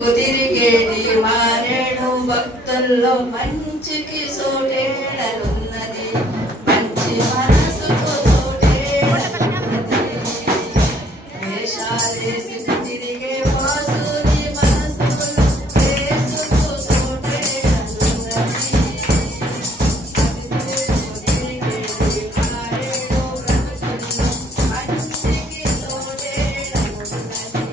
తిరిగేటి మారేడు భక్తుల్లో మంచికి సోటేడనున్నది, మంచి మనసుకు సోటేడనున్నది. వేషాలేసి తిరిగే వాసుని మనసులో వేసుకు సోటేడనున్నది. తిరిగేటి మారేడు భక్తుల్లో మంచికి సోటేడనున్నది,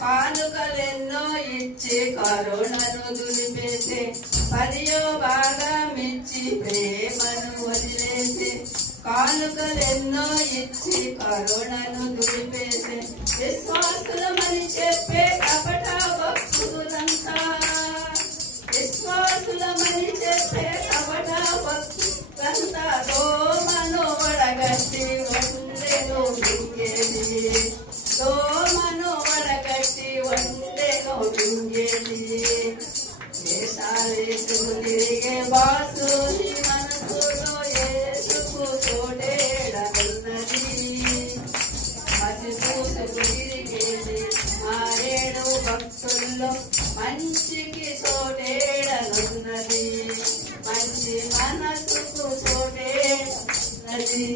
కానుకలెన్నో ఇచ్చి కరుణను దులిపేసే, పదియో బాగా మెచ్చి ప్రేమను వదిలేసే. కానుకలెన్నో ఇచ్చి కరుణను దులిపేసే, విశ్వాసులమని చెప్పే కపట భక్తులంతా, విశ్వాసులమని చెప్పే కపట భక్తులంతా దోమను వడగట్టి వందెను మింగేది, దోమను వడగట్టి వందెను మింగేది. వేషాలేసుకు తిరిగే వాసుని మనసులో యేసుకు తోడేడనున్నది, మసి పూసుకు తిరిగేది మారేడు భక్తుల్లో మంచికి తోడేడనున్నది, మంచి మనసుకు తోడేడనున్నది.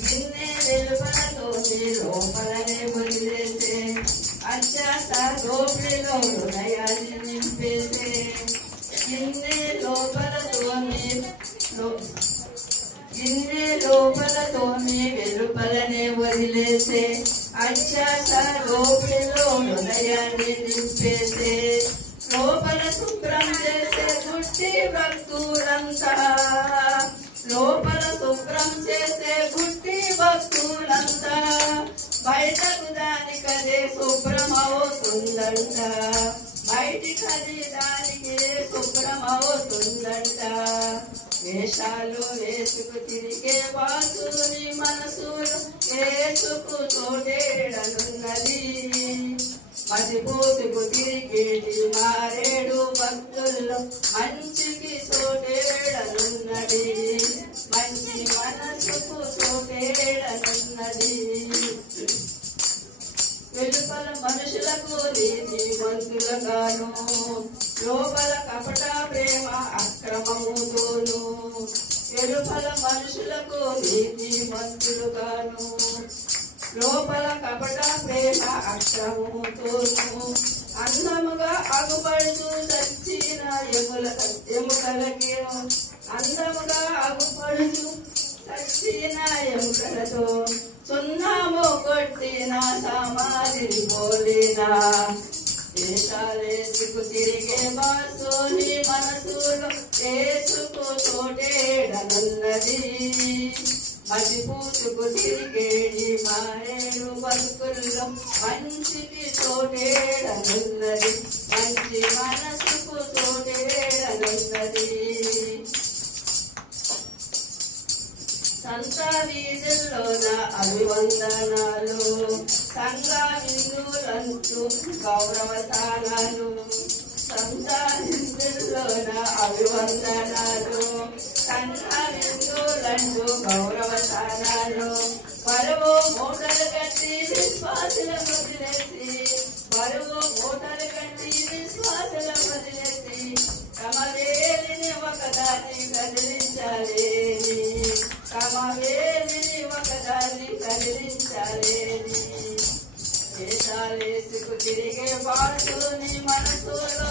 గిన్నె వెలుపలతోనే లోపలనే వదిలేసే, అత్యాస దోపిడిలో హృదయాన్ని నింపేసే. గిన్నె లోపలతోనే వెలుపలనే వదిలేసే, అత్యాస దోపిడిలో హృదయాన్ని నింపేసే. లోపల శుభ్రం చేసే గుడ్డి భక్తులంతా, లోపల శుభ్రం చేసే గుడ్డి భక్తులంతా బయటకు దానికదే శుభ్రమవుతుందంట, బయటికది దానికి శుభ్రమవుతుందంట. వేషాలు వేసుకు తిరిగే వాసుని మనసులో యేసుకు తోడేడనున్నది, మసి పూసుకు తిరిగేటి మారేడు భక్తుల్లో మంచికి తోడేడనున్నది, మంచి మనసుకు తోడేడనున్నది. వెలుపల మనుషులకు నీతి మంతులుగాను, లోపల కపట ప్రేమ అక్రమముతోను. వెలుపల మనుషులకు నీతి మంతులుగాను, లోపల కపట ప్రేమ అక్రమముతోను. అందముగా అగుపడుతూ చచ్చిన ఎముకలకి, అందముగా అగుపడుతూ చచ్చిన ఎముకలతో సున్నాము కొట్టిన సమాధిని పోలినా. వేషాలేసుకు తిరిగే వాసుని మనసులో యేసుకు తోడేడనున్నది, మసి పూసుకు తిరిగేడి మారేడు భక్తుల్లో మంచికి తోడేడనున్నది, మంచి మనసుకు తోడేడనున్నది. సంత వీధుల్లోన అభివందనాలు, సంఘ విందులంటూ గౌరవ స్థానాలు. సంత వీధుల్లోన అభివందనాలు, సంఘ విందులంటూ గౌరవ స్థానాలు. బరువు మూటలు కట్టి విశ్వాసుల వదిలేసి, బరువు మూటలు కట్టి విశ్వాసుల వదిలేసి, తమ వేలిని ఒకదాన్ని కదిలించాలేని, తమ వేలిని ఒకదాన్ని కదిలించాలేని. వేషాలేసుకు తిరిగే వాసుని మనసులో